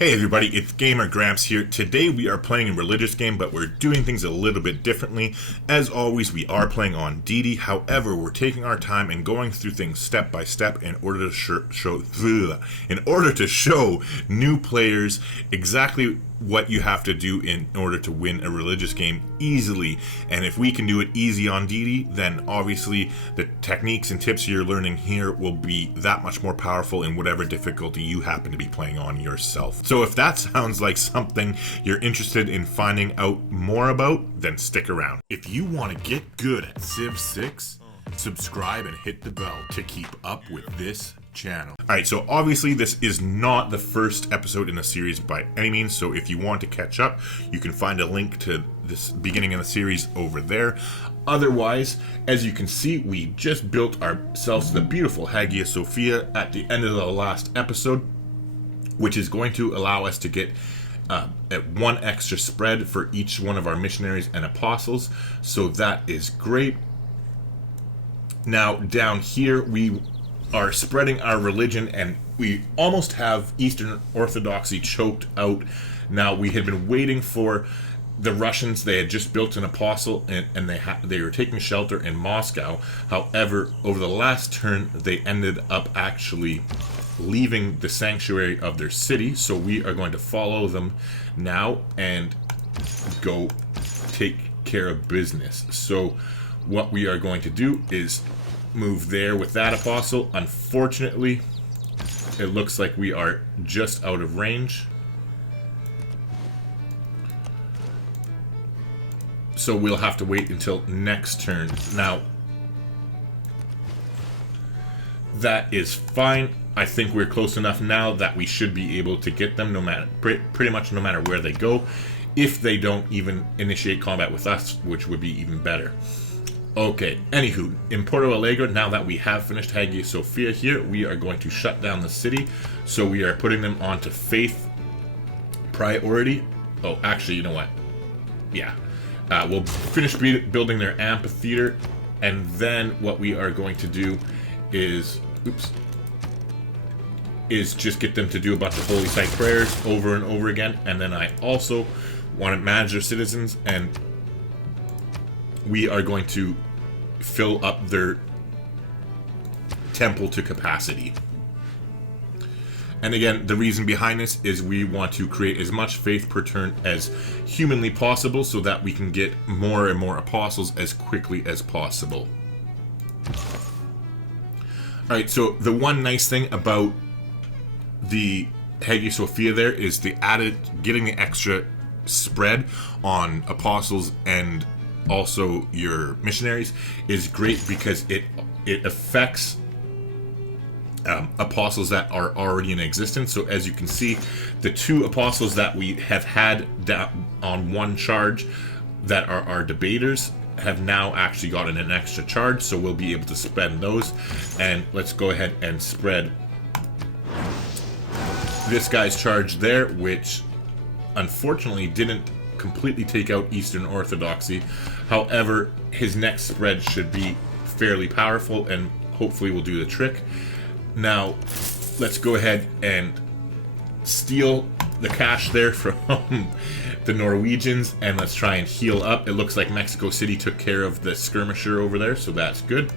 Hey everybody, it's Gamer Grampz here. Today we are playing a religious game, but we're doing things a little bit differently. As always, we are playing on Deity. However, we're taking our time and going through things step by step in order to show new players exactly what you have to do in order to win a religious game easily. And if we can do it easy on Deity, then obviously the techniques and tips you're learning here will be that much more powerful in whatever difficulty you happen to be playing on yourself. So if that sounds like something you're interested in finding out more about, then stick around. If you want to get good at Civ 6, subscribe and hit the bell to keep up with this channel. Alright, so obviously this is not the first episode in the series by any means, so if you want to catch up, you can find a link to this beginning of the series over there. Otherwise, as you can see, we just built ourselves the beautiful Hagia Sophia at the end of the last episode, which is going to allow us to get one extra spread for each one of our missionaries and apostles, so that is great. Now down here we are spreading our religion, and we almost have Eastern Orthodoxy choked out. Now, we had been waiting for the Russians. They had just built an apostle, and they were taking shelter in Moscow. However, over the last turn, they ended up actually leaving the sanctuary of their city, so we are going to follow them now and go take care of business. So what we are going to do is move there with that apostle. Unfortunately, it looks like we are just out of range, so we'll have to wait until next turn. Now, that is fine. I think we're close enough now that we should be able to get them pretty much no matter where they go, if they don't even initiate combat with us, which would be even better. Okay, anywho, in Porto Alegre, now that we have finished Hagia Sophia here, we are going to shut down the city. So we are putting them onto faith priority. Oh, actually, you know what? Yeah. We'll finish building their amphitheater, and then what we are going to do is, is just get them to do a bunch of holy site prayers over and over again. And then I also want to manage their citizens, and we are going to fill up their temple to capacity. And again, the reason behind this is we want to create as much faith per turn as humanly possible so that we can get more and more apostles as quickly as possible. Alright, so the one nice thing about the Hagia Sophia there is getting the extra spread on apostles and also your missionaries is great, because it affects apostles that are already in existence. So as you can see, the two apostles that we have had on one charge that are our debaters have now actually gotten an extra charge, so we'll be able to spend those. And let's go ahead and spread this guy's charge there, which unfortunately didn't completely take out Eastern Orthodoxy. However, his next spread should be fairly powerful and hopefully will do the trick. Now, let's go ahead and steal the cash there from the Norwegians, and let's try and heal up. It looks like Mexico City took care of the skirmisher over there, so that's good.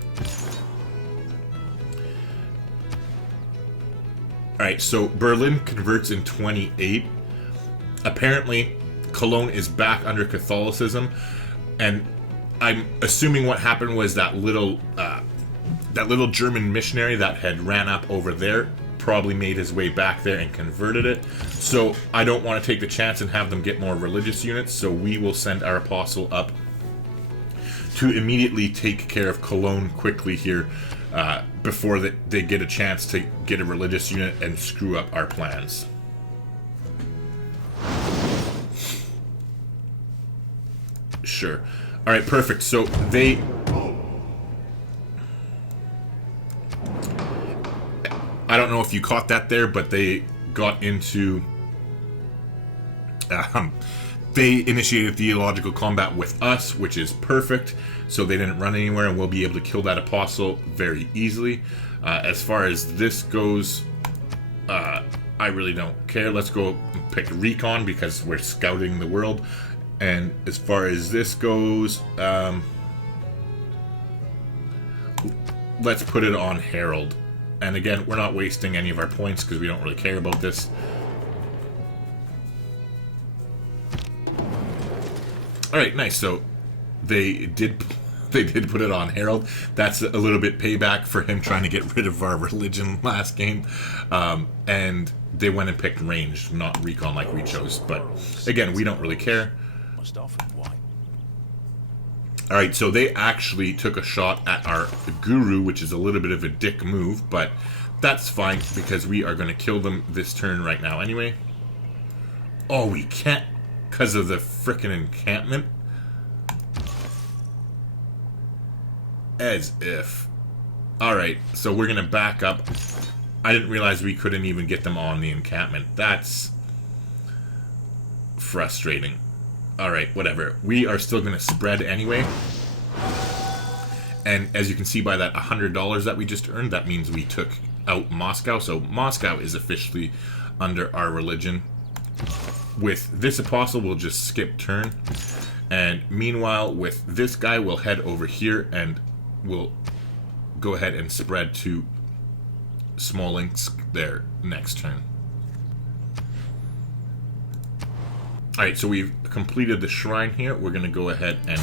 Alright, so Berlin converts in 28. Apparently, Cologne is back under Catholicism, and I'm assuming what happened was that little German missionary that had ran up over there probably made his way back there and converted it. So I don't want to take the chance and have them get more religious units, so we will send our apostle up to immediately take care of Cologne quickly here before they get a chance to get a religious unit and screw up our plans. Sure. Alright, perfect. So they... I don't know if you caught that there, but they got into... they initiated theological combat with us, which is perfect. So they didn't run anywhere, and we'll be able to kill that apostle very easily. As far as this goes, I really don't care. Let's go pick Recon because we're scouting the world. And as far as this goes, let's put it on Herald. And again, we're not wasting any of our points because we don't really care about this. Alright, nice. So they did put it on Herald. That's a little bit payback for him trying to get rid of our religion last game. And they went and picked ranged, not recon like we chose. But again, we don't really care. Alright, so they actually took a shot at our guru, which is a little bit of a dick move, but that's fine because we are going to kill them this turn right now anyway. Oh, we can't because of the frickin' encampment. As if. Alright, so we're going to back up. I didn't realize we couldn't even get them on the encampment. That's frustrating. Alright, whatever. We are still going to spread anyway. And as you can see by that $100 that we just earned, that means we took out Moscow. So Moscow is officially under our religion. With this apostle, we'll just skip turn. And meanwhile, with this guy, we'll head over here and we'll go ahead and spread to Smolensk there next turn. Alright, so we've completed the shrine here. We're going to go ahead and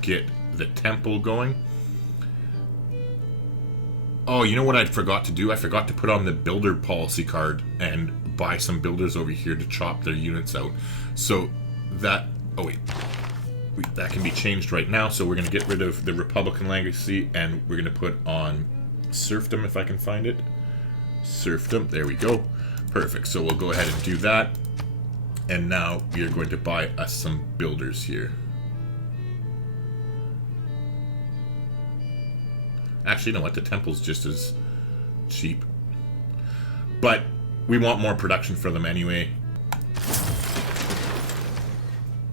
get the temple going. Oh, you know what I forgot to do? I forgot to put on the builder policy card and buy some builders over here to chop their units out. So that... Oh, wait. That can be changed right now. So we're going to get rid of the Republican legacy and we're going to put on serfdom if I can find it. Serfdom. There we go. Perfect. So we'll go ahead and do that. And now we are going to buy us some builders here. Actually, you know what? The temple's just as cheap. But we want more production for them anyway.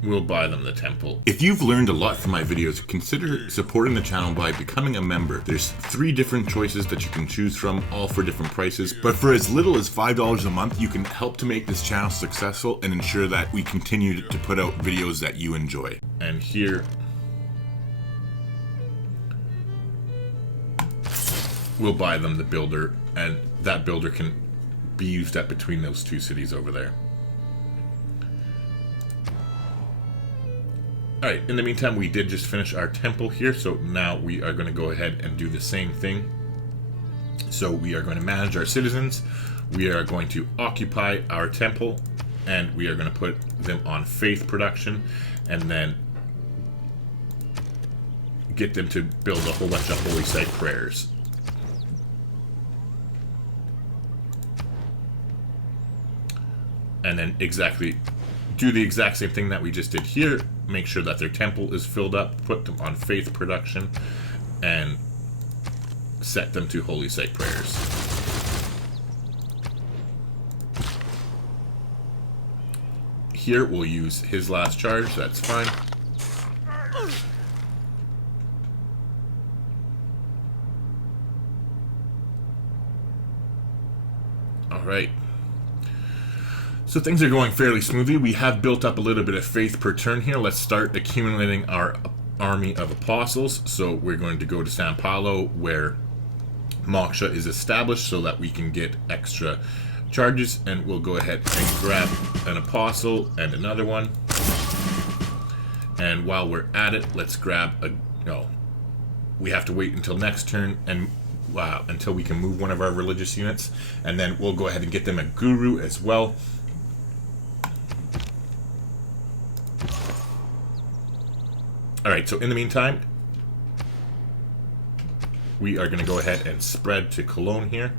We'll buy them the temple. If you've learned a lot from my videos, consider supporting the channel by becoming a member. There's 3 different choices that you can choose from, all for different prices. But for as little as $5 a month, you can help to make this channel successful and ensure that we continue to put out videos that you enjoy. And here, we'll buy them the builder, and that builder can be used up between those 2 cities over there. Alright, in the meantime, we did just finish our temple here, so now we are going to go ahead and do the same thing. So we are going to manage our citizens, we are going to occupy our temple, and we are going to put them on faith production, and then get them to build a whole bunch of holy site prayers. And then do the exact same thing that we just did here. Make sure that their temple is filled up, put them on faith production, and set them to holy site prayers. Here we'll use his last charge, that's fine. Alright. So things are going fairly smoothly. We have built up a little bit of faith per turn here. Let's start accumulating our army of apostles. So we're going to go to San Paulo where Moksha is established so that we can get extra charges. And we'll go ahead and grab an apostle and another one. And while we're at it, let's grab a... No. We have to wait until next turn and until we can move one of our religious units. And then we'll go ahead and get them a guru as well. Alright, so in the meantime, we are going to go ahead and spread to Cologne here.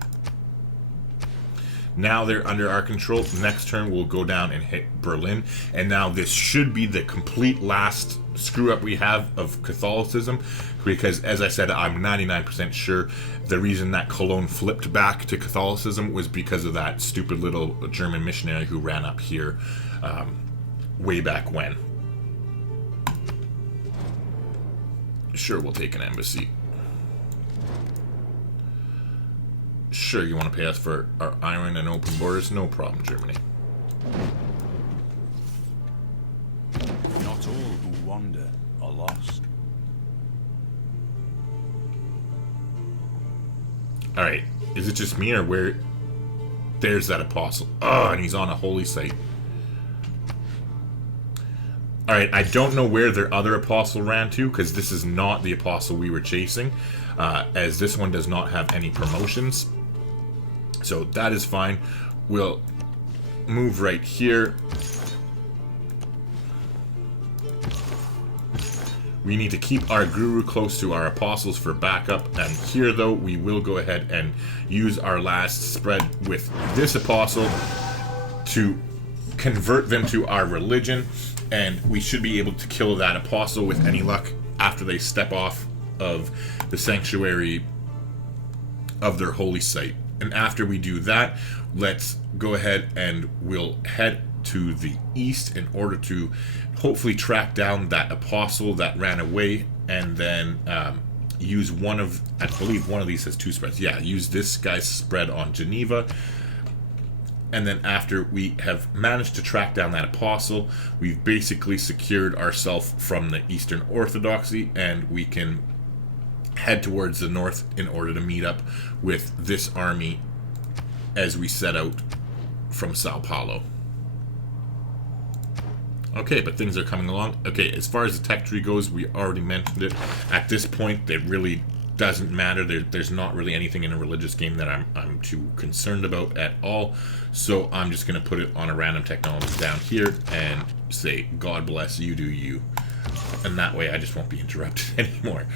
Now they're under our control. Next turn, we'll go down and hit Berlin. And now this should be the complete last screw-up we have of Catholicism. Because, as I said, I'm 99% sure the reason that Cologne flipped back to Catholicism was because of that stupid little German missionary who ran up here way back when. Sure, we'll take an embassy. Sure, you want to pay us for our iron and open borders? No problem, Germany. Not all who wander are lost. Alright, is it just me or where... There's that apostle. Oh, and he's on a holy site. Alright, I don't know where their other apostle ran to, because this is not the apostle we were chasing, as this one does not have any promotions. So that is fine. We'll move right here. We need to keep our guru close to our apostles for backup, and here though we will go ahead and use our last spread with this apostle to convert them to our religion, and we should be able to kill that apostle with any luck after they step off of the sanctuary of their holy site. And after we do that, let's go ahead and we'll head to the east in order to hopefully track down that apostle that ran away, and then use one of, I believe one of these has 2 spreads. Yeah, use this guy's spread on Geneva. And then after we have managed to track down that apostle, we've basically secured ourselves from the Eastern Orthodoxy, and we can head towards the north in order to meet up with this army as we set out from Sao Paulo. Okay, but things are coming along. Okay, as far as the tech tree goes, we already mentioned it. At this point, it really doesn't matter. There's not really anything in a religious game that I'm too concerned about at all. So I'm just going to put it on a random technology down here and say, God bless, you do you. And that way I just won't be interrupted anymore.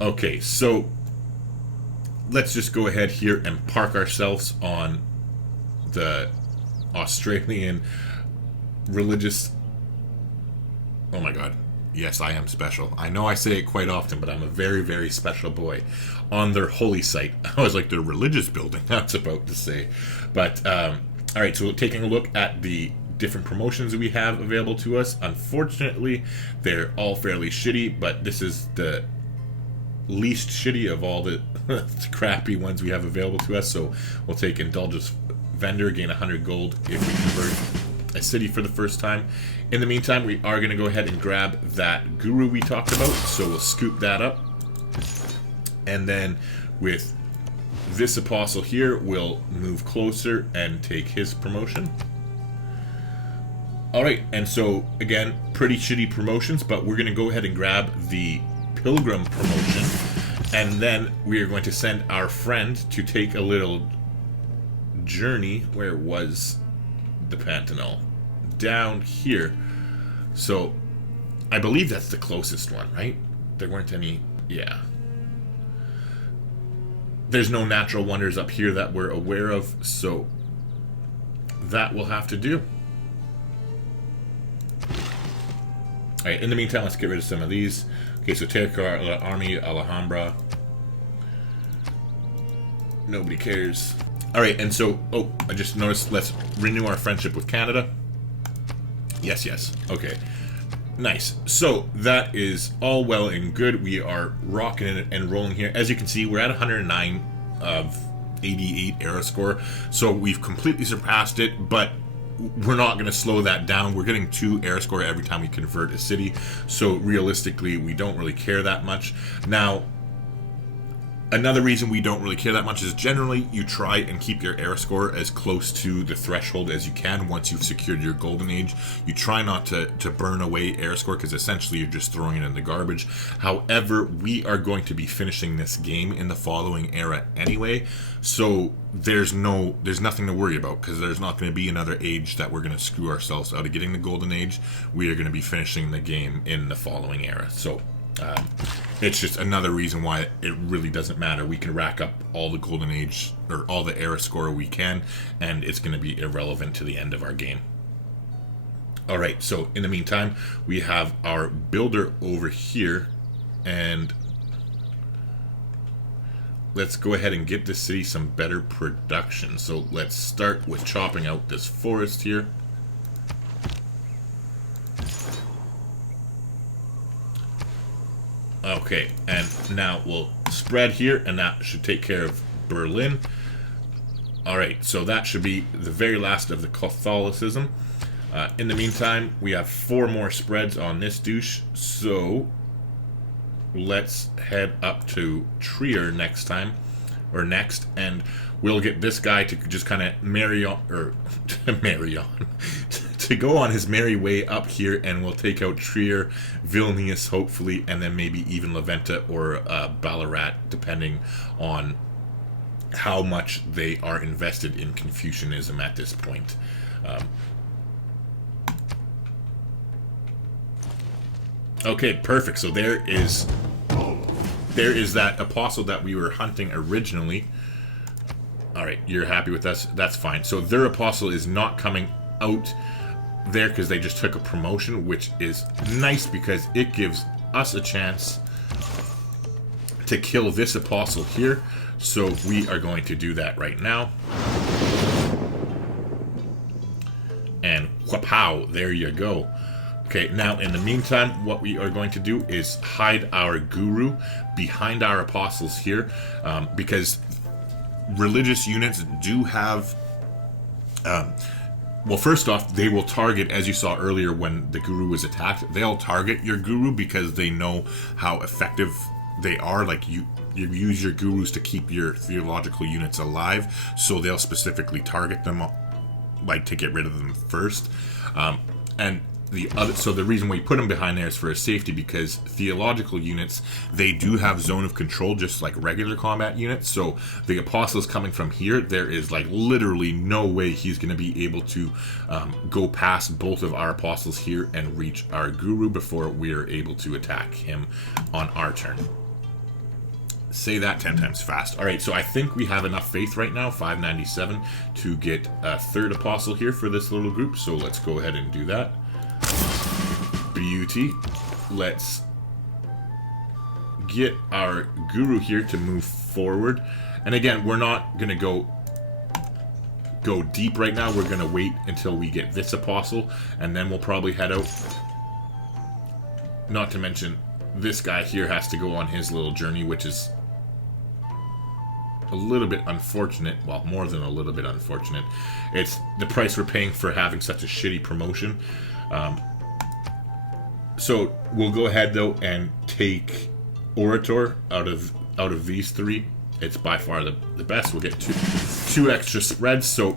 Okay, so let's just go ahead here and park ourselves on the Australian religious... Oh my god. Yes, I am special. I know I say it quite often, but I'm a very, very special boy. On their holy site. I was like, their religious building, I was about to say. But, alright, so taking a look at the different promotions that we have available to us. Unfortunately, they're all fairly shitty, but this is the least shitty of all the crappy ones we have available to us. So we'll take Indulgence Vendor, gain 100 gold if we convert a city for the first time. In the meantime, we are going to go ahead and grab that guru we talked about, so we'll scoop that up. And then with this apostle here, we'll move closer and take his promotion. Alright, and so, again, pretty shitty promotions, but we're going to go ahead and grab the Pilgrim promotion, and then we are going to send our friend to take a little journey. Where was the Pantanal? Down here. So, I believe that's the closest one, right? There weren't any... yeah. There's no natural wonders up here that we're aware of, so that will have to do. Alright, in the meantime, let's get rid of some of these. Okay, so Terracotta Army, Alhambra. Nobody cares. Alright, and so, oh, I just noticed, let's renew our friendship with Canada. Yes, yes. Okay. Nice. So, that is all well and good. We are rocking it and rolling here. As you can see, we're at 109 of 88 era score. So, we've completely surpassed it, but we're not going to slow that down. We're getting 2 era score every time we convert a city. So, realistically, we don't really care that much. Now, another reason we don't really care that much is generally you try and keep your era score as close to the threshold as you can once you've secured your golden age. You try not to burn away era score because essentially you're just throwing it in the garbage. However, we are going to be finishing this game in the following era anyway, so there's nothing to worry about because there's not going to be another age that we're going to screw ourselves out of getting the golden age. We are going to be finishing the game in the following era. So it's just another reason why it really doesn't matter. We can rack up all the golden age or all the era score we can, and it's going to be irrelevant to the end of our game. Alright, so in the meantime, we have our builder over here, and let's go ahead and get this city some better production. So let's start with chopping out this forest here. Okay, and now we'll spread here, and that should take care of Berlin. Alright, so that should be the very last of the Catholicism. In the meantime, we have 4 more spreads on this douche, so let's head up to Trier next time, or next, and we'll get this guy to just kind of marry on, or to go on his merry way up here, and we'll take out Trier, Vilnius, hopefully, and then maybe even Leventa or Ballarat, depending on how much they are invested in Confucianism at this point. Okay, perfect. So there is that apostle that we were hunting originally. All right, you're happy with us? That's fine. So their apostle is not coming out there because they just took a promotion, which is nice because it gives us a chance to kill this apostle here. So we are going to do that right now. And whapow, there you go. Okay, now in the meantime, what we are going to do is hide our guru behind our apostles here, because religious units do have... well, first off, they will target, as you saw earlier when the guru was attacked, they'll target your guru because they know how effective they are. Like, you use your gurus to keep your theological units alive, so they'll specifically target them, like, to get rid of them first. And so the reason why you put them behind there is for safety, because theological units, they do have zone of control just like regular combat units. So the apostles coming from here, there is like literally no way he's going to be able to go past both of our apostles here and reach our guru before we're able to attack him on our turn. Say that 10 times fast. Alright, so I think we have enough faith right now, 597, to get a 3rd apostle here for this little group. So let's go ahead and do that. Beauty. Let's get our guru here to move forward. And again, we're not going to go deep right now. We're going to wait until we get this apostle, and then we'll probably head out. Not to mention, this guy here has to go on his little journey, which is a little bit unfortunate. Well, more than a little bit unfortunate. It's the price we're paying for having such a shitty promotion. So we'll go ahead though and take Orator out of these 3. It's by far the best. We'll get two extra spreads. So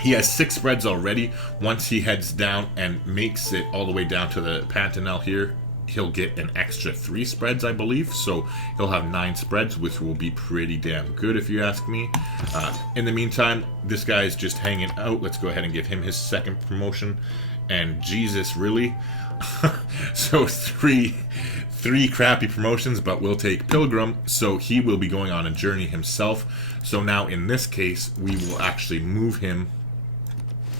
he has 6 spreads already. Once he heads down and makes it all the way down to the Pantanal here, he'll get an extra 3 spreads, I believe. So he'll have 9 spreads, which will be pretty damn good if you ask me. In the meantime, this guy is just hanging out. Let's go ahead and give him his 2nd promotion. And Jesus, really? So three crappy promotions, but we'll take Pilgrim, so he will be going on a journey himself. So now in this case, we will actually move him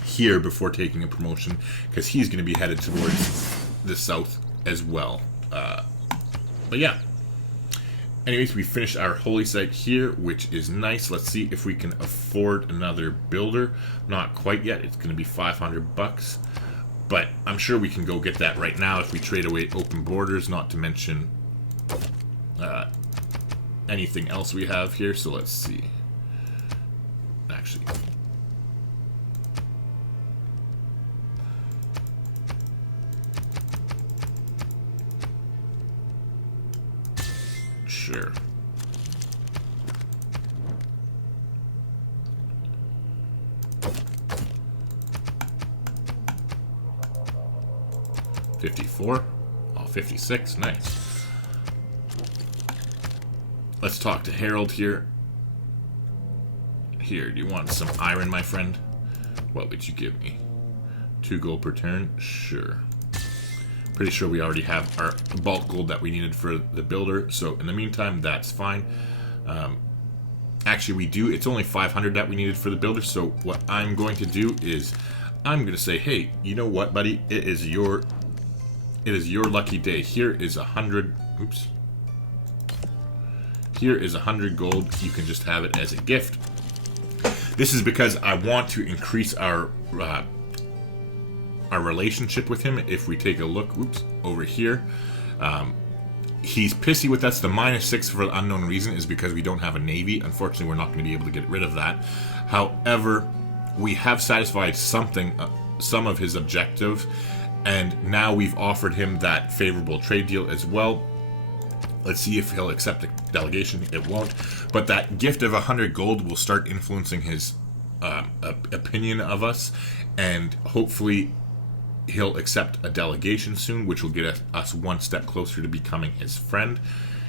here before taking a promotion, because he's going to be headed towards the south as well. But yeah. Anyways, we finished our holy site here, which is nice. Let's see if we can afford another builder. Not quite yet. It's going to be 500 bucks. But I'm sure we can go get that right now if we trade away open borders, not to mention anything else we have here. So let's see. Actually, sure. $54. Oh, 56. Nice. Let's talk to Harold here. Here, do you want some iron, my friend? What would you give me? 2 gold per turn? Sure. Pretty sure we already have our bulk gold that we needed for the builder, so in the meantime, that's fine. Actually, we do. It's only 500 that we needed for the builder, so what I'm going to do is I'm going to say, hey, you know what, buddy? It is your lucky day. Here is 100. Oops. Here is 100 gold. You can just have it as a gift. This is because I want to increase our relationship with him. If we take a look, oops, over here, He's pissy with us. The -6 for unknown reason is because we don't have a navy. Unfortunately, we're not going to be able to get rid of that. However, we have satisfied some of his objectives, and now we've offered him that favorable trade deal as well. Let's see if he'll accept the delegation. It won't. But that gift of 100 gold will start influencing his opinion of us, and hopefully he'll accept a delegation soon, which will get us one step closer to becoming his friend.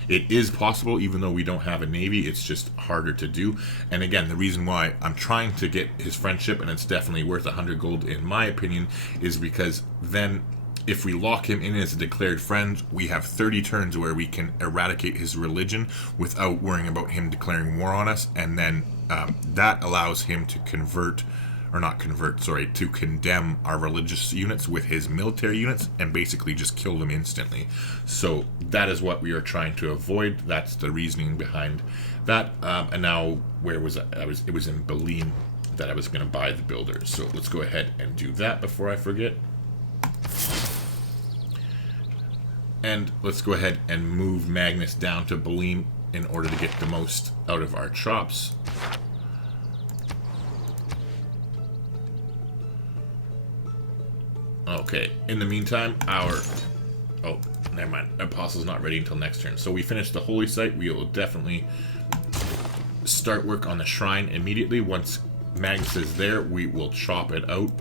It is possible, even though we don't have a navy. It's just harder to do. And again, the reason why I'm trying to get his friendship, and it's definitely worth 100 gold in my opinion, is because then if we lock him in as a declared friend, we have 30 turns where we can eradicate his religion without worrying about him declaring war on us, and then that allows him to to condemn our religious units with his military units and basically just kill them instantly. So that is what we are trying to avoid. That's the reasoning behind that. And now, where was it was in Berlin that I was going to buy the builders. So let's go ahead and do that before I forget. And let's go ahead and move Magnus down to Berlin in order to get the most out of our chops. Okay, in the meantime, never mind. Apostle's not ready until next turn. So we finished the holy site. We will definitely start work on the shrine immediately. Once Magnus is there, we will chop it out.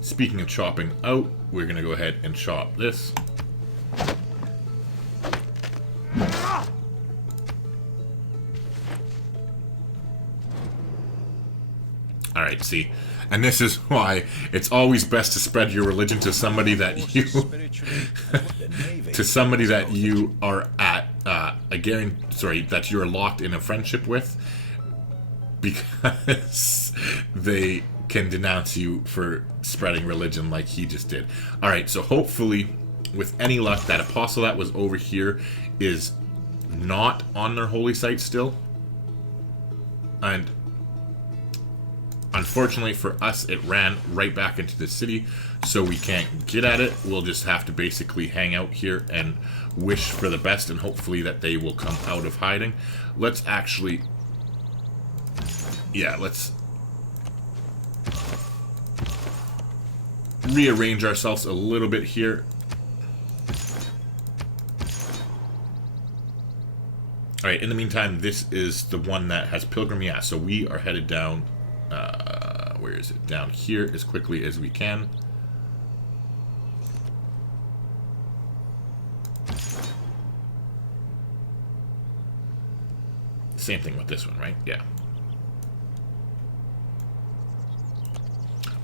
Speaking of chopping out, we're going to go ahead and chop this. Alright, see. And this is why it's always best to spread your religion to somebody that you are at that you're locked in a friendship with, because they can denounce you for spreading religion like he just did. Alright, so hopefully, with any luck, that apostle that was over here is not on their holy site still. And unfortunately for us, it ran right back into the city, so we can't get at it. We'll just have to basically hang out here and wish for the best, and hopefully that they will come out of hiding. Let's actually... yeah, let's rearrange ourselves a little bit here. Alright, in the meantime, this is the one that has Pilgrim. Yeah, so we are headed down... where is it? Down here as quickly as we can. Same thing with this one, right? Yeah.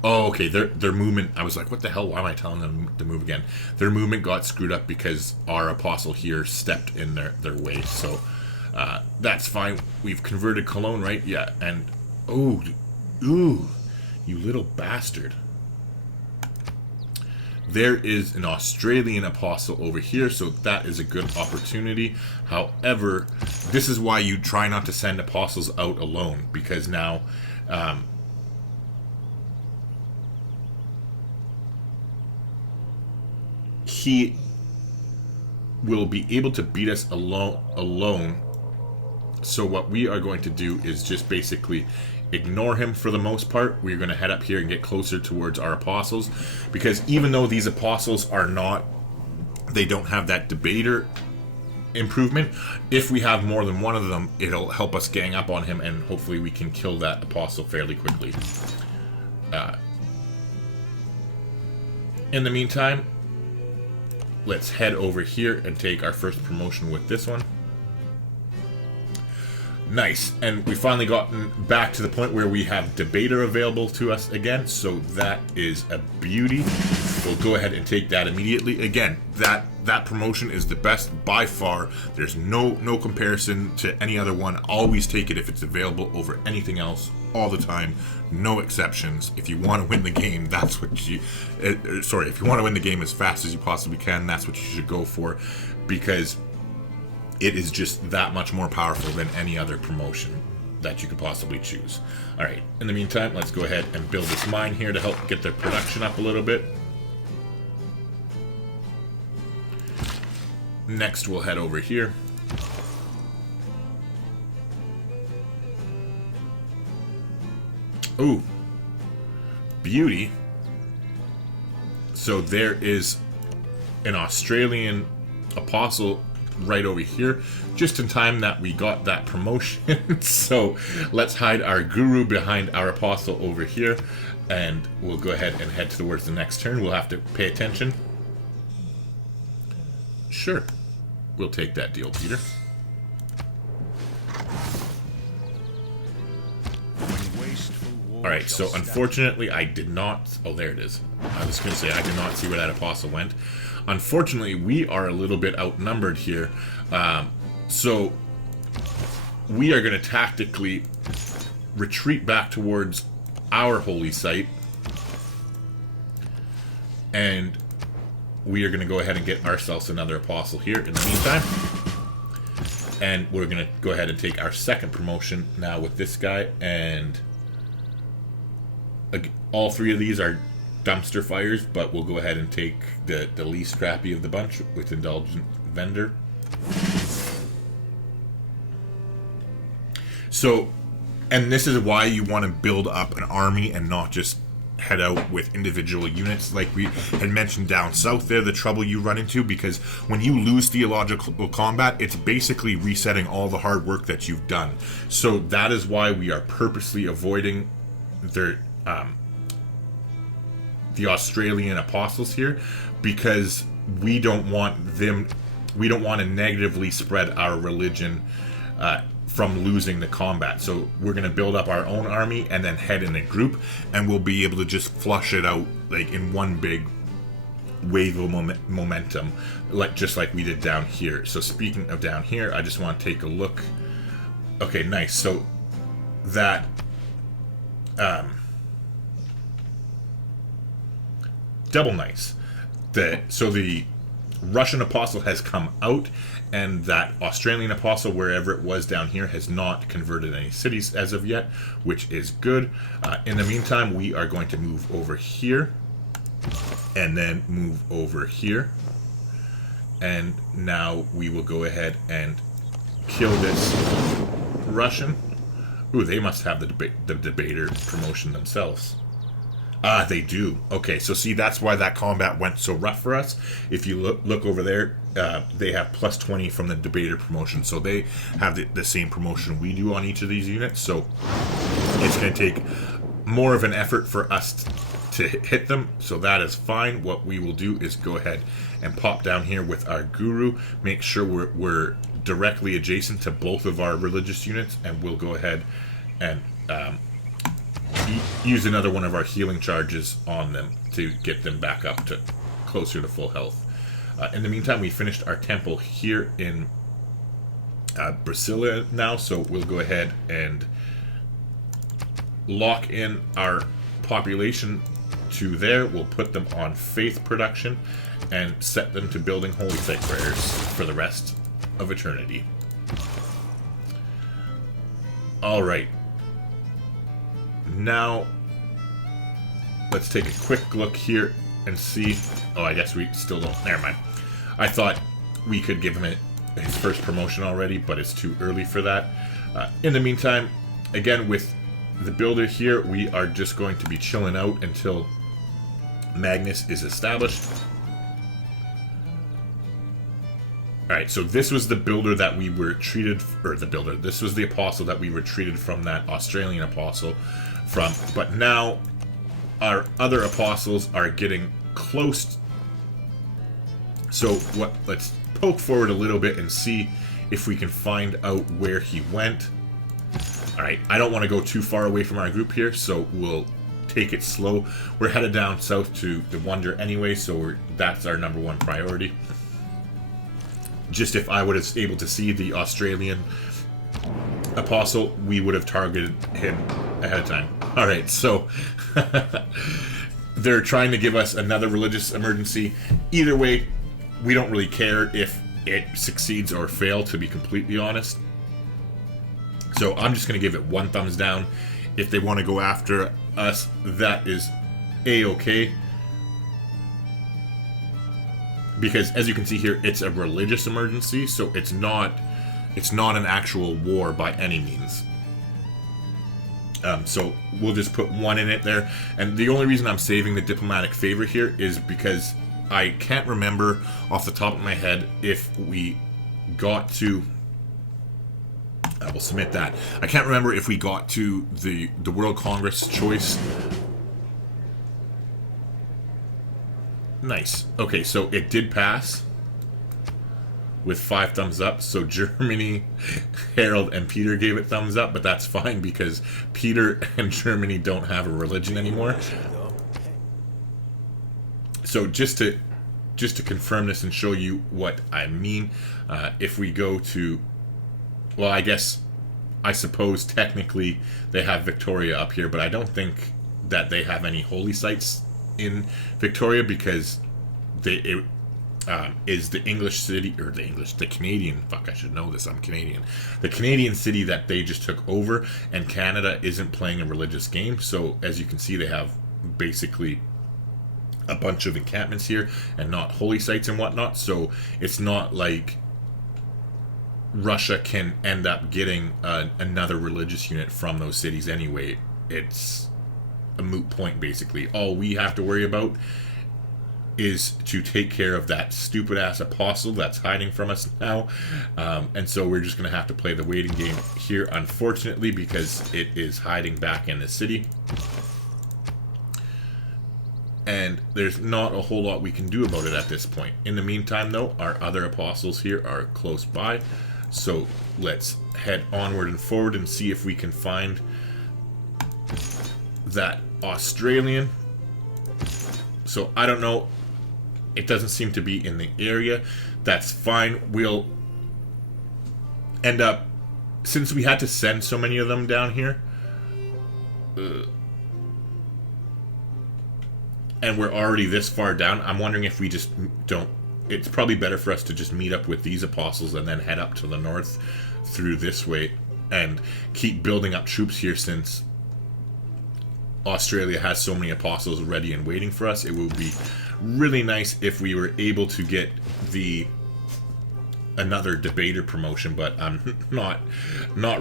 Oh, okay. Their movement, I was like, what the hell? Why am I telling them to move again? Their movement got screwed up because our apostle here stepped in their way. So that's fine. We've converted Cologne, right? Yeah. And ooh, you little bastard. There is an Australian apostle over here, so that is a good opportunity. However, this is why you try not to send apostles out alone, because now he will be able to beat us alone. So what we are going to do is just basically ignore him for the most part. We're going to head up here and get closer towards our apostles, because even though these apostles are not, they don't have that debater improvement, if we have more than one of them, it'll help us gang up on him, and hopefully we can kill that apostle fairly quickly. In the meantime, let's head over here and take our first promotion with this one. Nice, and we finally gotten back to the point where we have debater available to us again, so that is a beauty. We'll go ahead and take that immediately. Again, that promotion is the best by far. There's no comparison to any other one. Always take it if it's available over anything else, all the time, no exceptions. If you want to win the game, that's what you... if you want to win the game as fast as you possibly can, that's what you should go for, because it is just that much more powerful than any other promotion that you could possibly choose. Alright, in the meantime, let's go ahead and build this mine here to help get their production up a little bit. next we'll head over here. Ooh. Beauty. So there is an Australian apostle right over here, just in time that we got that promotion. So let's hide our guru behind our apostle over here, and we'll go ahead and head towards the next turn. We'll have to pay attention. Sure, we'll take that deal, Peter. Alright, so unfortunately I did not... Oh, there it is. I was going to say, I did not see where that apostle went. Unfortunately, we are a little bit outnumbered here. So we are going to tactically retreat back towards our holy site. And we are going to go ahead and get ourselves another apostle here in the meantime. And we're going to go ahead and take our second promotion now with this guy. And all three of these are dumpster fires, but we'll go ahead and take the least crappy of the bunch with Indulgent Vendor. So, and this is why you want to build up an army and not just head out with individual units like we had mentioned down south there, the trouble you run into, because when you lose theological combat, it's basically resetting all the hard work that you've done. So that is why we are purposely avoiding the Australian apostles here, because we don't want to negatively spread our religion from losing the combat. So we're going to build up our own army and then head in a group, and we'll be able to just flush it out like in one big wave of momentum, just like we did down here. So speaking of down here, I just want to take a look. Okay, nice. So that double nice. So the Russian apostle has come out, and that Australian apostle, wherever it was down here, has not converted any cities as of yet, which is good. In the meantime, we are going to move over here, and then move over here. And now we will go ahead and kill this Russian. Ooh, they must have the debater promotion themselves. Ah, they do. Okay, so see, that's why that combat went so rough for us. If you look over there, they have plus 20 from the debater promotion. So they have the same promotion we do on each of these units. So it's going to take more of an effort for us to hit them. So that is fine. What we will do is go ahead and pop down here with our guru. Make sure we're directly adjacent to both of our religious units. And we'll go ahead and... use another one of our healing charges on them to get them back up to closer to full health. In the meantime, we finished our temple here in Brasilia now, so we'll go ahead and lock in our population to there. We'll put them on faith production and set them to building holy site prayers for the rest of eternity. Alright. Now, let's take a quick look here and see... Oh, I guess we still don't... Never mind. I thought we could give him his first promotion already, but it's too early for that. In the meantime, again, with the builder here, we are just going to be chilling out until Magnus is established. Alright, so this was the builder that we were treated... Or the builder. This was the apostle that we retreated from that Australian apostle from. But now, our other apostles are getting close. So, let's poke forward a little bit and see if we can find out where he went. Alright, I don't want to go too far away from our group here, so we'll take it slow. We're headed down south to the Wonder anyway, so that's our number one priority. Just if I was able to see the Australian apostle, we would have targeted him ahead of time. Alright, so they're trying to give us another religious emergency. Either way, we don't really care if it succeeds or fails, to be completely honest. So I'm just going to give it one thumbs down. If they want to go after us, that is A-okay. because as you can see here, it's a religious emergency, so it's not an actual war by any means. So we'll just put 1 in it there. And the only reason I'm saving the diplomatic favor here is because I can't remember off the top of my head if we got to... I will submit that. I can't remember if we got to the World Congress choice. Nice. Okay, so it did pass with 5 thumbs up. So Germany, Harold, and Peter gave it thumbs up, but that's fine because Peter and Germany don't have a religion anymore. So just to confirm this and show you what I mean, if we go to, well, I suppose technically they have Victoria up here, but I don't think that they have any holy sites in Victoria because it is the English city, or the Canadian, fuck, I should know this, I'm Canadian. The Canadian city that they just took over, and Canada isn't playing a religious game, so as you can see, they have basically a bunch of encampments here and not holy sites and whatnot, so it's not like Russia can end up getting another religious unit from those cities anyway. It's a moot point, basically. All we have to worry about is to take care of that stupid-ass apostle that's hiding from us now. And so we're just going to have to play the waiting game here, unfortunately, because it is hiding back in the city. And there's not a whole lot we can do about it at this point. In the meantime, though, our other apostles here are close by. So let's head onward and forward and see if we can find that Australian. So I don't know. It doesn't seem to be in the area. That's fine. We'll end up, since we had to send so many of them down here, and we're already this far down, I'm wondering if we just don't... It's probably better for us to just meet up with these apostles and then head up to the north through this way and keep building up troops here, since Australia has so many apostles ready and waiting for us. It would be really nice if we were able to get another debater promotion, but I'm not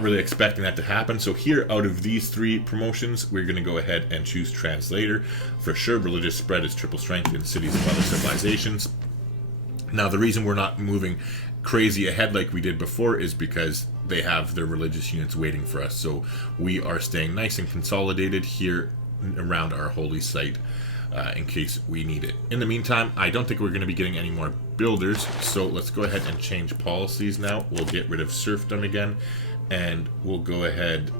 really expecting that to happen. So here, out of these 3 promotions, we're going to go ahead and choose translator. For sure, religious spread is triple strength in cities of other civilizations. Now, the reason we're not moving crazy ahead like we did before is because they have their religious units waiting for us. So we are staying nice and consolidated here around our holy site in case we need it. In the meantime, I don't think we're going to be getting any more builders, so let's go ahead and change policies now. We'll get rid of serfdom again, and we'll go ahead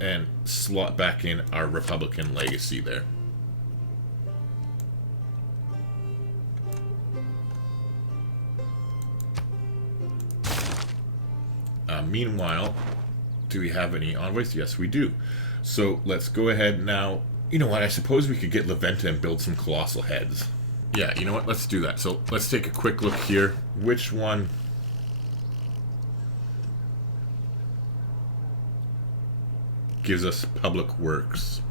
and slot back in our Republican legacy there. Meanwhile, do we have any envoys? Yes, we do. So let's go ahead now. You know what? I suppose we could get Leventa and build some colossal heads. Yeah, you know what? Let's do that. So let's take a quick look here. Which one gives us public works?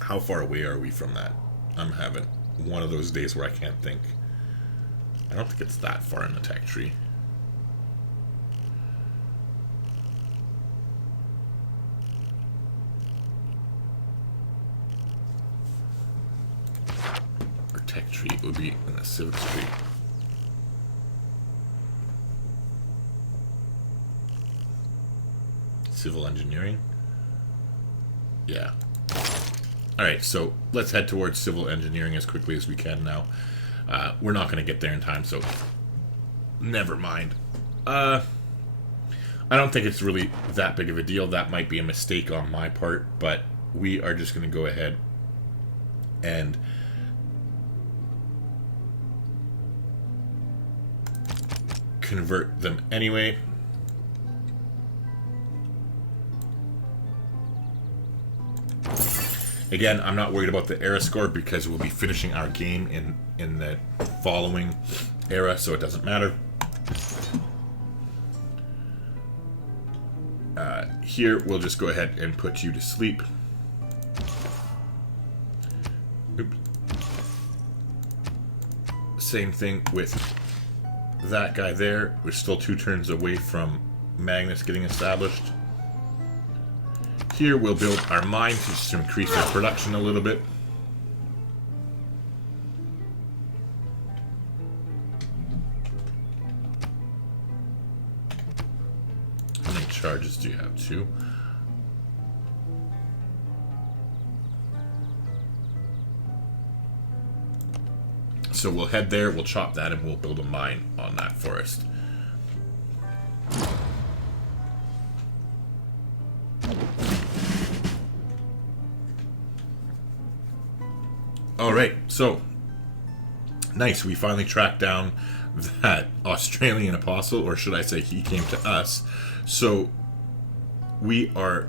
How far away are we from that? I'm having one of those days where I can't think. I don't think it's that far in the tech tree. Tech tree would be in the civics tree. Civil engineering. Yeah. Alright, so let's head towards civil engineering as quickly as we can now. We're not going to get there in time, so never mind. I don't think it's really that big of a deal. That might be a mistake on my part, but we are just going to go ahead and convert them anyway. Again, I'm not worried about the era score because we'll be finishing our game in the following era, so it doesn't matter. Here, we'll just go ahead and put you to sleep. Oops. Same thing with that guy there. We're still 2 turns away from Magnus getting established. Here we'll build our mine just to increase our production a little bit. How many charges do you have? 2? So we'll head there, we'll chop that, and we'll build a mine on that forest. Alright, so nice, we finally tracked down that Australian apostle, or should I say he came to us. So we are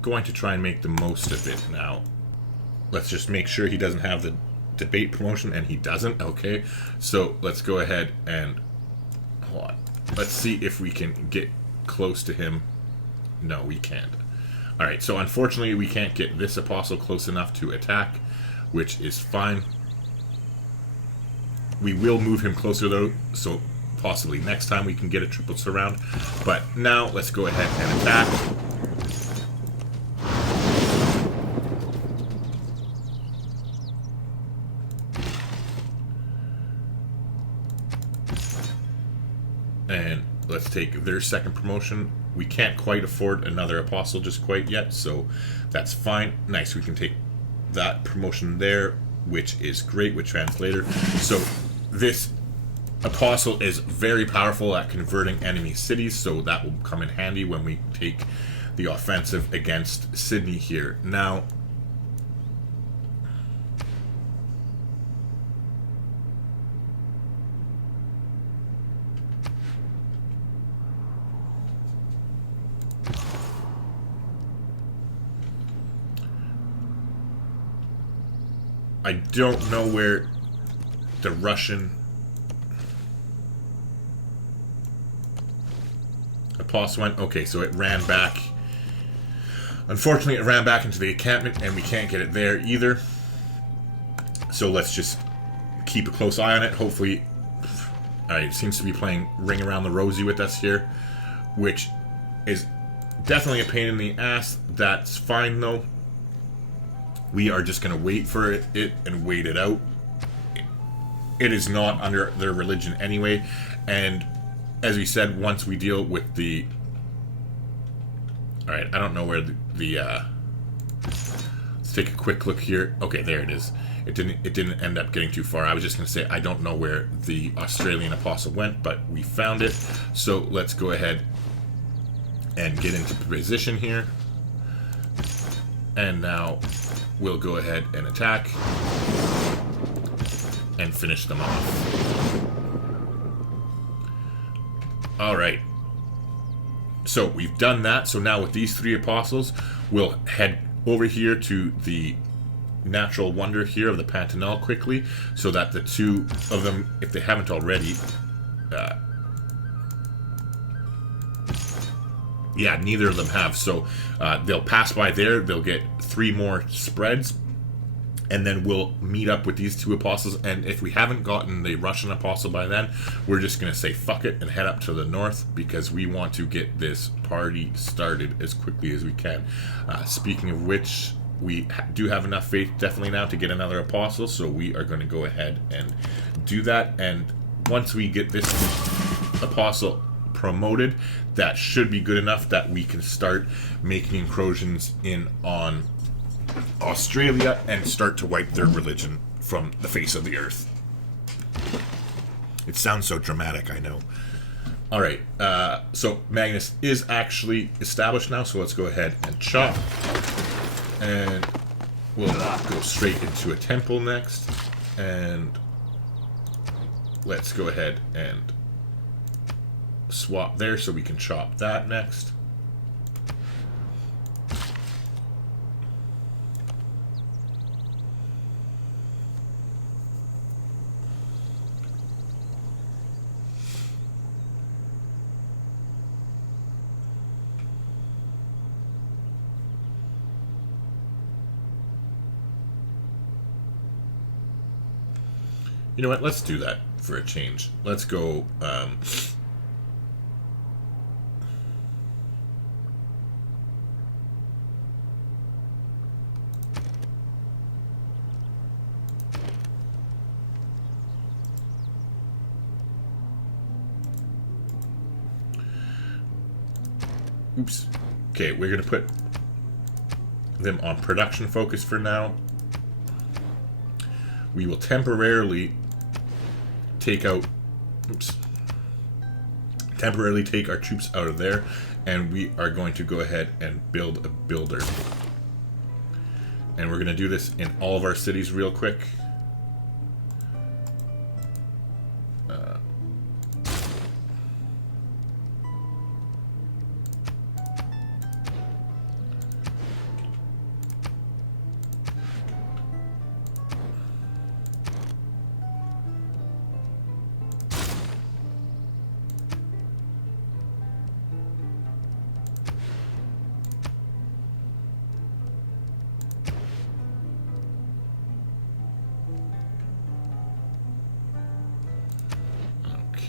going to try and make the most of it now. Let's just make sure he doesn't have the debate promotion, and he doesn't. Okay, so let's go ahead and hold on. Let's see if we can get close to him. No, we can't. Alright, so unfortunately we can't get this apostle close enough to attack, which is fine. We will move him closer though, so possibly next time we can get a triple surround. But now let's go ahead and attack. And let's take their second promotion. We can't quite afford another apostle just quite yet, so that's fine. Nice, we can take that promotion there, which is great with translator. So this apostle is very powerful at converting enemy cities, so that will come in handy when we take the offensive against Sydney here. Now, I don't know where the Russian apostle went. Okay, so it ran back. Unfortunately, it ran back into the encampment, and we can't get it there either. So let's just keep a close eye on it. Hopefully, it seems to be playing Ring Around the Rosie with us here, which is definitely a pain in the ass. That's fine, though. We are just going to wait for it and wait it out. It is not under their religion anyway. And as we said, once we deal with the... Alright, I don't know where let's take a quick look here. Okay, there it is. It didn't end up getting too far. I was just going to say I don't know where the Australian apostle went, but we found it. So let's go ahead and get into position here. And now we'll go ahead and attack and finish them off. Alright. So we've done that. So now with these 3 apostles, we'll head over here to the natural wonder here of the Pantanal quickly, so that the 2 of them, if they haven't already, yeah, neither of them have. So they'll pass by there. They'll get 3 more spreads. And then we'll meet up with these 2 apostles. And if we haven't gotten the Russian apostle by then, we're just going to say fuck it and head up to the north, because we want to get this party started as quickly as we can. Speaking of which, we do have enough faith definitely now to get another apostle. So we are going to go ahead and do that. And once we get this apostle promoted, that should be good enough that we can start making incursions in on Australia and start to wipe their religion from the face of the earth. It sounds so dramatic, I know. Alright, so Magnus is actually established now, so let's go ahead and chop. And we'll go straight into a temple next. And let's go ahead and swap there so we can chop that next. You know what? Let's do that for a change. Let's go. Oops. Okay, we're going to put them on production focus for now. We will temporarily take out... Oops. Temporarily take our troops out of there, and we are going to go ahead and build a builder. And we're going to do this in all of our cities real quick.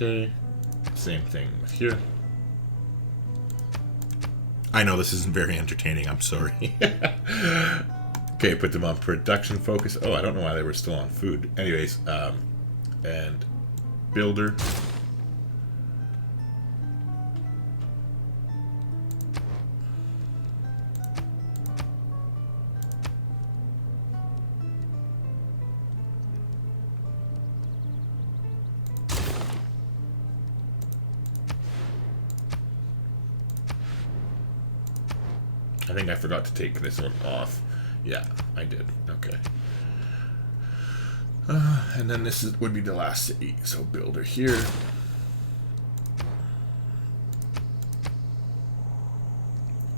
Okay, same thing with here. I know this isn't very entertaining, I'm sorry. Okay, put them on production focus. Oh, I don't know why they were still on food. Anyways, and builder. I think I forgot to take this one off. Yeah, I did. Okay. And then this would be the last city. So builder here.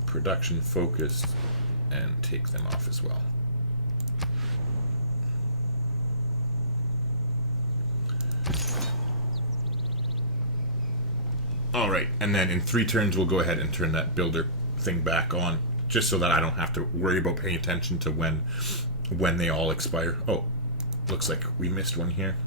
Production focused. And take them off as well. Alright, and then in 3 turns we'll go ahead and turn that builder thing back on. Just so that I don't have to worry about paying attention to when they all expire. Oh, looks like we missed one here.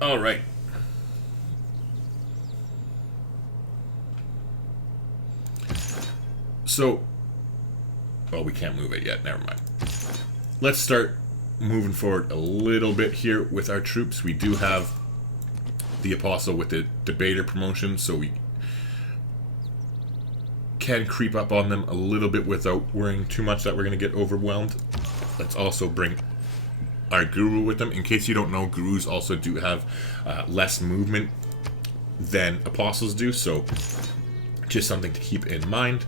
All right. So, oh, we can't move it yet. Never mind. Let's start moving forward a little bit here with our troops. We do have the Apostle with the Debater promotion, so we can creep up on them a little bit without worrying too much that we're going to get overwhelmed. Let's also bring our Guru with them. In case you don't know, Gurus also do have less movement than Apostles do, so just something to keep in mind.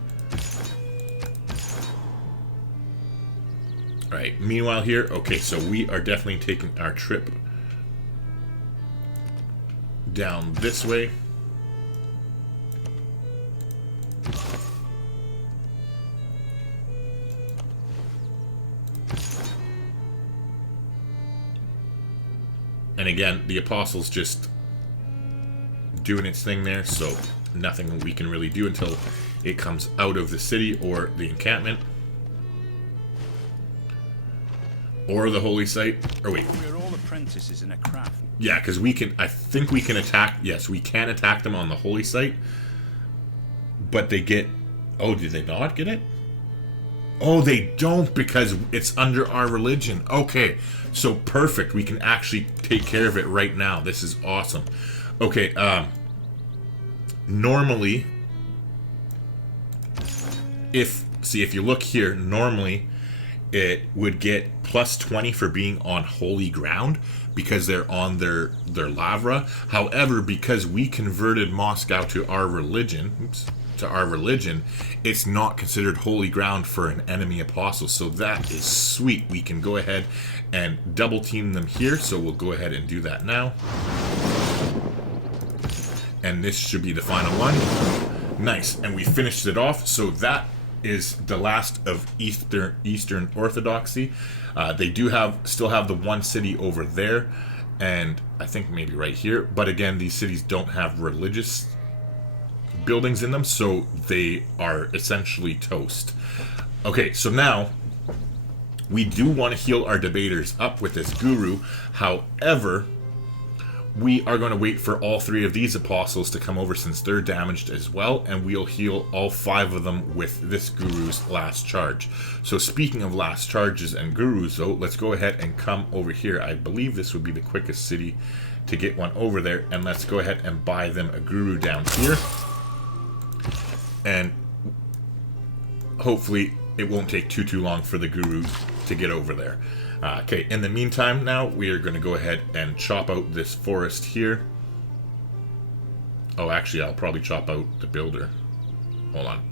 Alright, meanwhile here, okay, so we are definitely taking our trip down this way. And again, the Apostle's just doing its thing there, so nothing we can really do until it comes out of the city or the encampment. Or the holy site. Or wait. We're all apprentices in a craft. Yeah, because we can... I think we can attack... Yes, we can attack them on the holy site. But they get... Oh, did they not get it? Oh, they don't because it's under our religion. Okay, so perfect. We can actually take care of it right now. This is awesome. Okay, normally... If you look here, normally... it would get plus 20 for being on holy ground because they're on their lavra. However, because we converted Moscow to our religion, it's not considered holy ground for an enemy apostle. So that is sweet. We can go ahead and double team them here. So we'll go ahead and do that now. And this should be the final one. Nice. And we finished it off. So that is the last of Eastern Orthodoxy. They do still have the one city over there, and I think maybe right here. But again, these cities don't have religious buildings in them, so they are essentially toast. Okay, so now we do want to heal our debaters up with this guru. However, we are going to wait for all 3 of these apostles to come over since they're damaged as well, and we'll heal all 5 of them with this guru's last charge. So speaking of last charges and gurus, though, let's go ahead and come over here. I believe this would be the quickest city to get one over there, and let's go ahead and buy them a guru down here. And hopefully it won't take too long for the guru to get over there. Okay, in the meantime now, we are going to go ahead and chop out this forest here. Oh, actually, I'll probably chop out the builder. Hold on.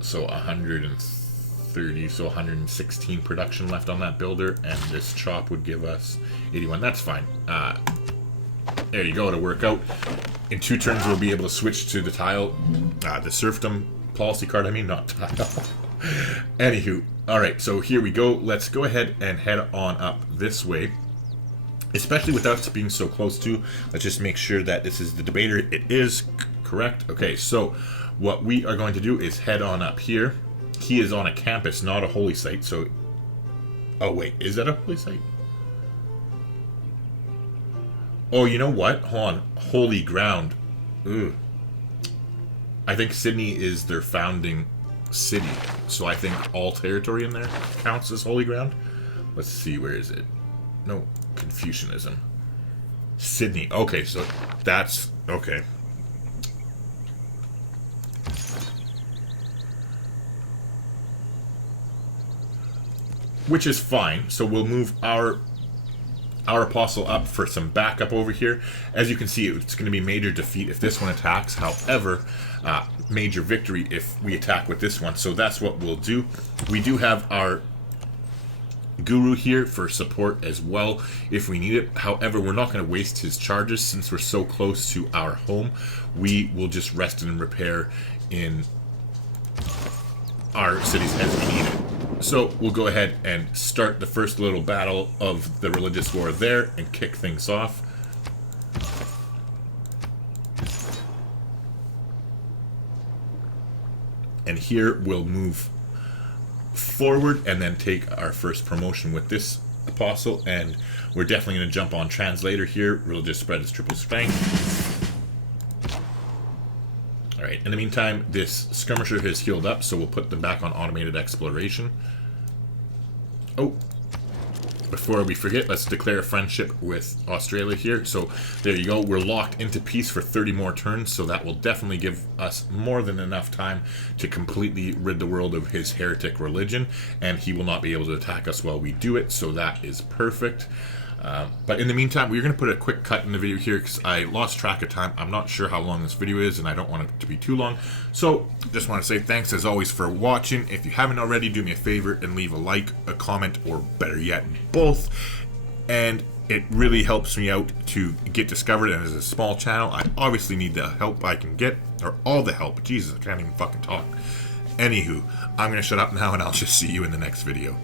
So 130, so 116 production left on that builder, and this chop would give us 81. That's fine. There you go, it'll work out. In 2 turns, we'll be able to switch to the tile, the serfdom policy card, I mean, not tile. Anywho, alright, so here we go. Let's go ahead and head on up this way. Especially with us being so close to, let's just make sure that this is the debater. It is correct. Okay, so what we are going to do is head on up here. He is on a campus, not a holy site, so... Oh, wait, is that a holy site? Oh, you know what? Hold on. Holy ground. Ugh. I think Sydney is their founding city, so I think all territory in there counts as holy ground. Let's see, where is it? No, Confucianism. Sydney. Okay, so that's okay. Which is fine. So we'll move our apostle up for some backup over here. As you can see, it's going to be major defeat if this one attacks. However, major victory if we attack with this one. So that's what we'll do. We do have our guru here for support as well if we need it. However, we're not going to waste his charges since we're so close to our home. We will just rest and repair in our cities as we need it. So we'll go ahead and start the first little battle of the religious war there and kick things off. And here we'll move forward and then take our first promotion with this apostle. And we're definitely going to jump on translator here. Religious spread is triple spank. Alright, in the meantime, this skirmisher has healed up, so we'll put them back on automated exploration. Oh, before we forget, let's declare a friendship with Australia here. So there you go, we're locked into peace for 30 more turns, so that will definitely give us more than enough time to completely rid the world of his heretic religion, and he will not be able to attack us while we do it, so that is perfect. But in the meantime, we're going to put a quick cut in the video here because I lost track of time. I'm not sure how long this video is and I don't want it to be too long. So just want to say thanks as always for watching. If you haven't already, do me a favor and leave a like, a comment, or better yet, both. And it really helps me out to get discovered, and as a small channel, I obviously need the help I can get, or all the help. Jesus, I can't even fucking talk. Anywho, I'm going to shut up now and I'll just see you in the next video.